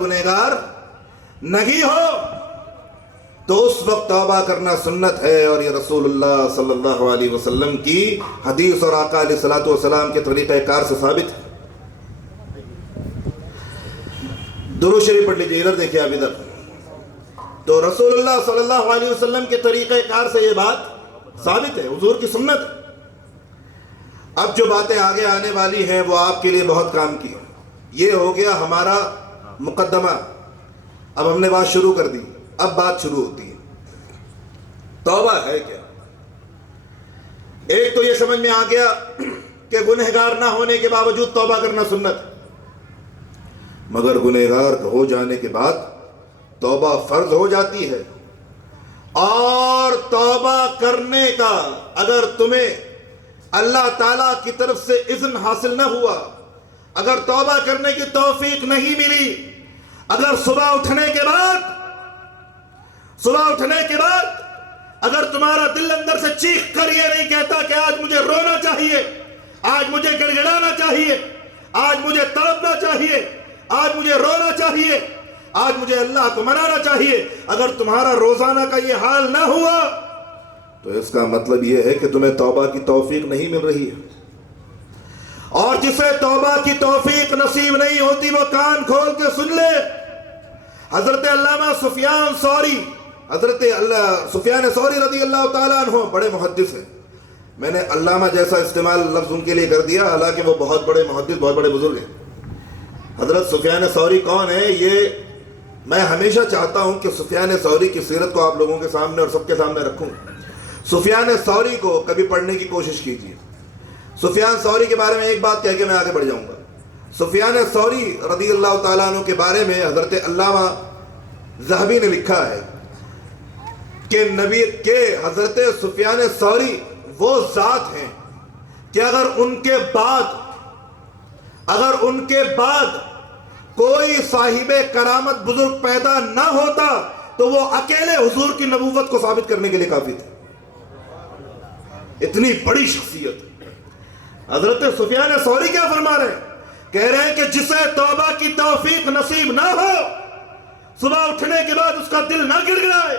गुनहगार नहीं हो तो उस वक्त तौबा करना सुन्नत है। और ये रसूलुल्लाह सल्लल्लाहु अलैहि वसल्लम की हदीस और आका अलैहिस्सलातु वस्सलाम के तरीक़ाकार से साबित है। दुरूद शरीफ पढ़ लीजिए, इधर देखिए आप इधर। तो रसूलुल्लाह सल्लल्लाहु अलैहि वसल्लम के तरीक़ाकार से ये बात साबित है, हुजूर की सुन्नत है। अब जो बातें आगे आने वाली हैं वो आपके लिए बहुत काम की। ये हो गया हमारा मुकद्दमा। अब हमने बात शुरू कर दी, अब बात शुरू होती है। तौबा है क्या? एक तो ये समझ में आ गया कि गुनहगार ना होने के बावजूद तौबा करना सुन्नत है, मगर गुनहगार हो जाने के बाद तौबा फर्ज हो जाती है। और तौबा करने का अगर तुम्हें अल्लाह ताला की तरफ से इज़्न हासिल न हुआ, अगर तौबा करने की तौफीक नहीं मिली, अगर सुबह उठने के बाद अगर तुम्हारा दिल अंदर से चीख कर ये नहीं कहता कि आज मुझे रोना चाहिए, आज मुझे गिड़गिड़ाना चाहिए, आज मुझे तड़पना चाहिए, आज मुझे रोना चाहिए, आज मुझे अल्लाह को मनाना चाहिए, अगर तुम्हारा रोजाना का ये हाल ना हुआ तो इसका मतलब ये है कि तुम्हें तौबा की तौफीक नहीं मिल रही है। और जिसे तौबा की तौफीक नसीब नहीं होती वो कान खोल के सुन ले। हजरत अल्लामा सुफियान सौरी, सुफियान सौरी रज़ी अल्लाह ताला अन्हु बड़े मुहद्दिस हैं। मैंने अल्लामा जैसा इस्तेमाल लफ्ज़ उनके लिए कर दिया, हालांकि वो बहुत बड़े मुहद्दिस, बहुत बड़े बुजुर्ग हैं। हजरत सुफियान सौरी कौन है? ये मैं हमेशा चाहता हूं कि सुफियान सौरी की सीरत को आप लोगों के सामने और सबके सामने रखूं। सुफियान सौरी को कभी पढ़ने की कोशिश कीजिए। सुफियान सौरी के बारे में एक बात कह के मैं आगे बढ़ जाऊंगा। सुफियान सौरी रज़ी अल्लाह ताला अन्हु के बारे में हजरत अल्लामा ज़हबी ने लिखा है कि नबी के हजरत सुफियान सौरी वो ज़ात हैं कि अगर उनके बाद कोई साहिबे करामत बुजुर्ग पैदा ना होता तो वो अकेले हुजूर की नबूवत को साबित करने के लिए काफी थे। इतनी बड़ी शख्सियत। हजरत सुफियान सौरी क्या फरमा रहे हैं? कह रहे हैं कि जिसे तौबा की तौफीक नसीब ना हो, सुबह उठने के बाद उसका दिल ना गिड़गिड़ाए,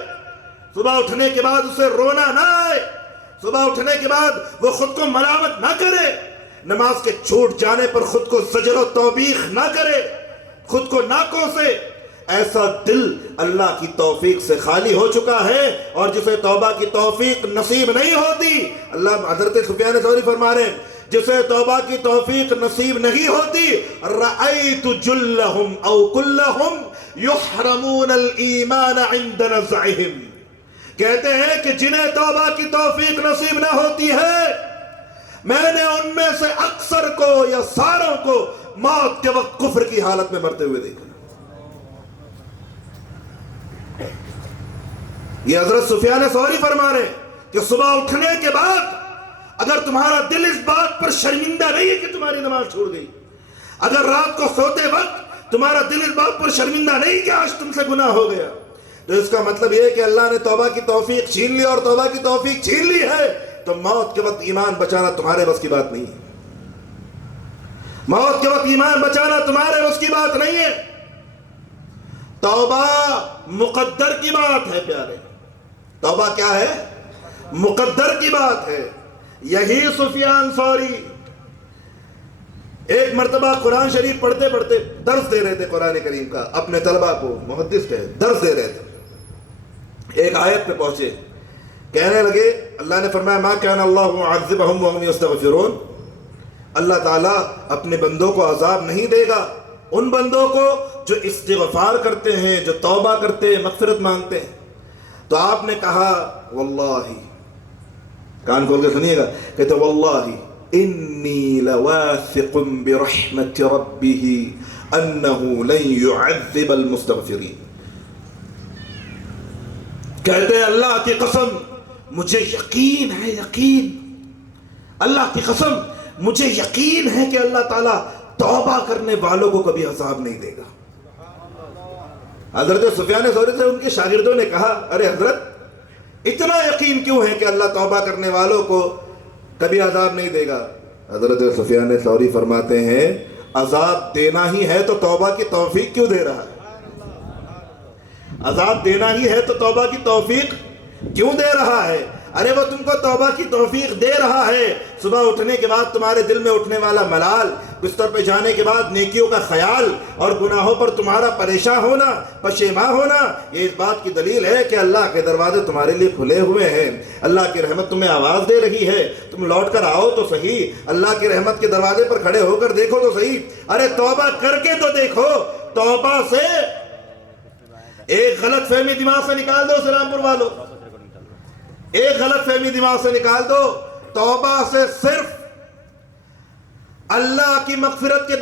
सुबह उठने के बाद उसे रोना ना आए, सुबह उठने के बाद वो खुद को मलामत ना करे, नमाज के छूट जाने पर खुद को ज़जर और तौबीख ना करे, खुद को ना कोसे, ऐसा दिल अल्लाह की तौफीक से खाली हो चुका है। और जिसे तौबा की तौफीक नसीब नहीं होती, अल्लाह हजरत सुफियान सौरी फरमा रहे हैं, जिसे तौबा की तौफीक नसीब नहीं होती, रअयतु जुल्लहुम औ कुल्लहुम युहरमूनल ईमान इंद नज़इहिम। कहते हैं कि जिन्हें तौबा की तौफीक नसीब न होती है, मैंने उनमें से अक्सर को या सारों को मौत के वक्त कुफ्र की हालत में मरते हुए देखा। ये हजरत सुफियान सौरी फरमा रहे कि सुबह उठने के बाद अगर तुम्हारा दिल इस बात पर शर्मिंदा नहीं है कि तुम्हारी नमाज छूट गई, अगर रात को सोते वक्त तुम्हारा दिल इस बात पर शर्मिंदा नहीं कि आज तुमसे गुनाह हो गया, तो इसका मतलब यह है कि अल्लाह ने तौबा की तौफीक छीन ली। और तौबा की तौफीक छीन ली है तो मौत के वक्त ईमान बचाना तुम्हारे बस की बात नहीं है। मौत के वक्त ईमान बचाना तुम्हारे बस की बात नहीं है। तौबा मुकद्दर की बात है प्यारे। तौबा क्या है? मुकद्दर की बात है। यही सुफियान सौरी एक मर्तबा कुरान शरीफ पढ़ते पढ़ते दर्स दे रहे थे कुरान करीम का, अपने तलबा को, मुहद्दिस थे, दर्स दे रहे थे। एक आयत पे पहुंचे, कहने लगे, अल्लाह ने फरमाया मा काना अल्लाहु मुअज़्ज़िबहुम व हुम यस्तग़फिरून। अल्लाह ताला अपने बंदों को अजाब नहीं देगा, उन बंदों को जो इस्तिग़फ़ार करते हैं, जो तौबा करते हैं, मग़फ़िरत मांगते हैं। तो आपने कहा वल्लाही, कान खोल के सुनिएगा, कहते वल्लाही इन्नी लवासिक़ुम बिरहमति रब्बिही अन्नहु लन युअज़्ज़िबल मुस्तग़फ़िरीन। कहते हैं अल्लाह की कसम मुझे यकीन है, अल्लाह की कसम मुझे यकीन है कि अल्लाह ताला तौबा करने वालों को कभी अज़ाब नहीं देगा। हजरत सुफियान सौरी से उनके शागिर्दों ने कहा, अरे हजरत इतना यकीन क्यों है कि अल्लाह तौबा करने वालों को कभी अज़ाब नहीं देगा? हजरत सुफियान सौरी फरमाते हैं, अज़ाब देना ही है तो तौबा की तौफीक क्यों दे रहा है? عذاب دینا ہی ہے تو توبہ کی توفیق کیوں دے رہا ہے؟ ارے وہ تم کو توبہ کی توفیق دے رہا ہے۔ صبح اٹھنے کے بعد تمہارے دل میں اٹھنے والا ملال، بستر پہ جانے کے بعد نیکیوں کا خیال اور گناہوں پر تمہارا پریشان ہونا، پشیمان ہونا، یہ اس بات کی دلیل ہے کہ اللہ کے دروازے تمہارے لیے کھلے ہوئے ہیں۔ اللہ کی رحمت تمہیں آواز دے رہی ہے، تم لوٹ کر آؤ تو صحیح، اللہ کی رحمت کے دروازے پر کھڑے ہو کر دیکھو تو صحیح۔ ارے توبہ کر کے تو دیکھو، توبہ سے ایک غلط فہمی دماغ سے نکال دو سلام پور والو، ایک غلط فہمی دماغ سے نکال دو۔ توبہ سے صرف اللہ کی مغفرت کے